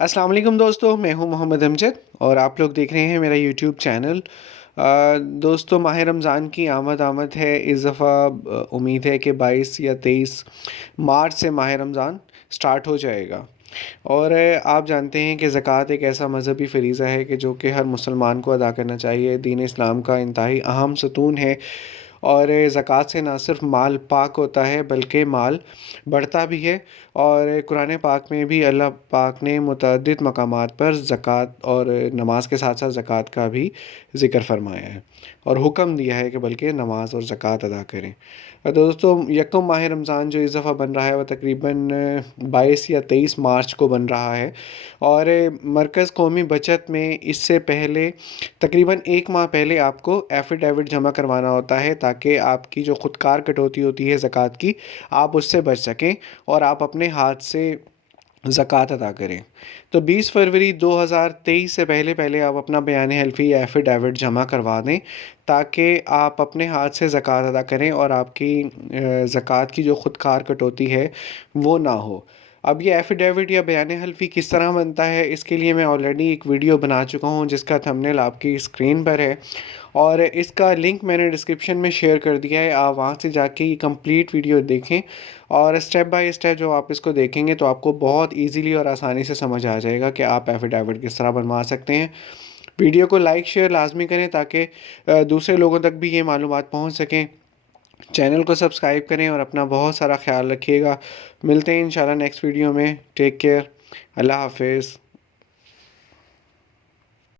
السلام علیکم دوستو، میں ہوں محمد امجد اور آپ لوگ دیکھ رہے ہیں میرا یوٹیوب چینل۔ دوستو، ماہ رمضان کی آمد ہے۔ اس دفعہ امید ہے کہ 22 یا 23 مارچ سے ماہ رمضان سٹارٹ ہو جائے گا۔ اور آپ جانتے ہیں کہ زکوٰۃ ایک ایسا مذہبی فریضہ ہے کہ جو کہ ہر مسلمان کو ادا کرنا چاہیے۔ دین اسلام کا انتہائی اہم ستون ہے، اور زکوٰۃ سے نہ صرف مال پاک ہوتا ہے بلکہ مال بڑھتا بھی ہے۔ اور قرآن پاک میں بھی اللہ پاک نے متعدد مقامات پر زکوٰۃ اور نماز کے ساتھ ساتھ زکوٰۃ کا بھی ذکر فرمایا ہے اور حکم دیا ہے کہ بلکہ نماز اور زکوٰۃ ادا کریں۔ دوستو، یکم ماہ رمضان جو اس دفعہ بن رہا ہے وہ تقریباً 22 یا 23 مارچ کو بن رہا ہے، اور مرکز قومی بچت میں اس سے پہلے تقریباً 1 ماہ پہلے آپ کو ایفیڈیوٹ جمع کروانا ہوتا ہے، تاکہ آپ کی جو خودکار کٹوتی ہوتی ہے زکوٰۃ کی، آپ اس سے بچ سکیں اور آپ اپنے ہاتھ سے زکوٰۃ ادا کریں۔ تو 20 فروری 2023 سے پہلے آپ اپنا بیان حلفی یا ایفیڈیوٹ جمع کروا دیں، تاکہ آپ اپنے ہاتھ سے زکوٰۃ ادا کریں اور آپ کی زکوٰۃ کی جو خودکار کٹوتی ہے وہ نہ ہو۔ اب یہ ایفیڈیوٹ یا بیان حلفی کس طرح بنتا ہے، اس کے لیے میں آلریڈی ایک ویڈیو بنا چکا ہوں جس کا تھمبنیل آپ کی اسکرین پر ہے، اور اس کا لنک میں نے ڈسکرپشن میں شیئر کر دیا ہے۔ آپ وہاں سے جا کے یہ کمپلیٹ ویڈیو دیکھیں، اور اسٹیپ بائی اسٹیپ جو آپ اس کو دیکھیں گے تو آپ کو بہت ایزیلی اور آسانی سے سمجھ آ جائے گا کہ آپ ایفیڈیوٹ کس طرح بنوا سکتے ہیں۔ ویڈیو کو لائک شیئر لازمی کریں تاکہ دوسرے لوگوں تک بھی یہ معلومات پہنچ سکیں۔ چینل کو سبسکرائب کریں اور اپنا بہت سارا خیال رکھیے گا۔ ملتے ہیں انشاءاللہ نیکسٹ ویڈیو میں۔ ٹیک کیئر، اللہ حافظ۔